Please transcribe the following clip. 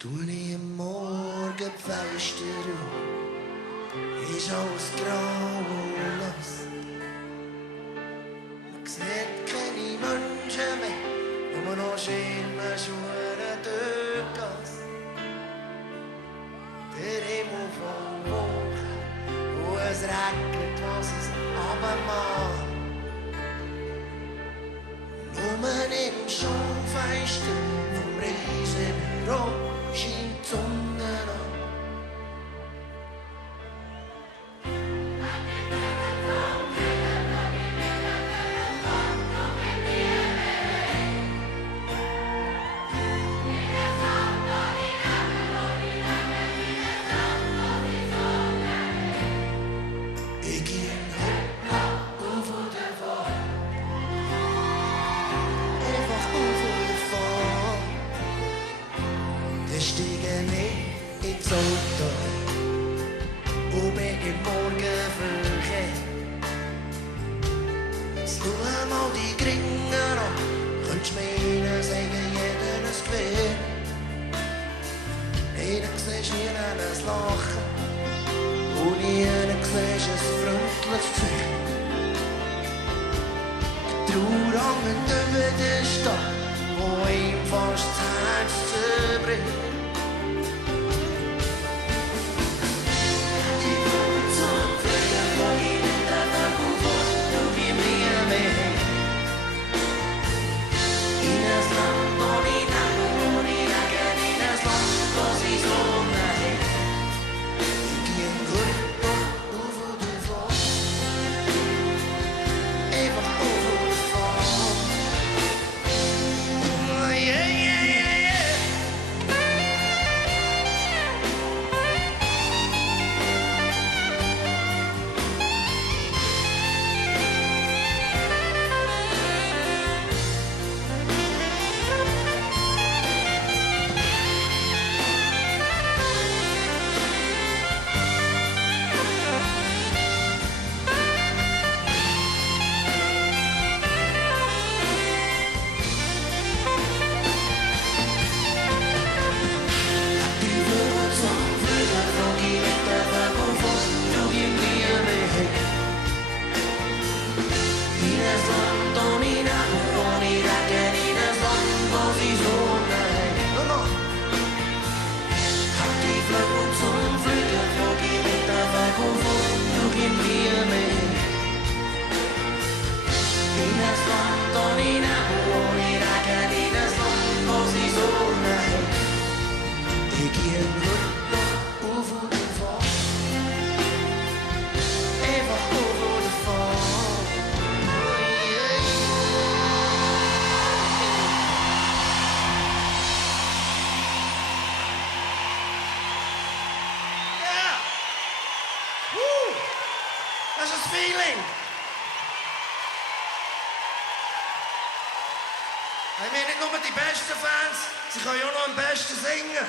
Toen ich am Morgen die Fenster auf, ist alles grau und nass. Man sieht keine Menschen mehr, nur noch Schirme, Schuhe, Türkas. Der Himmel voll Wolken, wo es regnet, was es runtermacht. Nur im Schaufenster vom Reisebüro scheint die Sonne an. Ich gehe auf und davon, einfach auf und davon. Wir steigen nicht ins Auto und bin im Morgenverkehr. Schau mal die Gringen an, könntest meinen, sagen jeder ein Gewehr. Einen siehst nie ein Lachen und nie siehst ein freundliches Gesicht. Die Trauer hängt über der Stadt, wo ihm fast das Herz zerbricht. Die Wut zum Fliegen von ihnen, der Vögel fort, du gibst mir mehr. In das Land ohne Nacken, ohne Regen, in das Land, wo sie Sonne hat. Ich gehe auf und davon, einfach auf und davon. Yeah, yeah, yeah, yeah. Die Vögel zum Fliegen, flog ich mit der Vögel fort, du gibst mir mehr. In das Land ohne Nacken, ohne Regen, in das Land, wo sie Sonne hat. Die Vögel zum Fliegen, flog ich mit der Vögel fort, du gibst mir mehr. In das Land ohne Nacken, ohne Regen, in das Land, wo sie Sonne hat. Ich gehe auf und davon, einfach auf und davon. Yeah! Woo! Das ist das Feeling! Wir haben nicht nur die besten Fans, sie können auch noch am besten singen.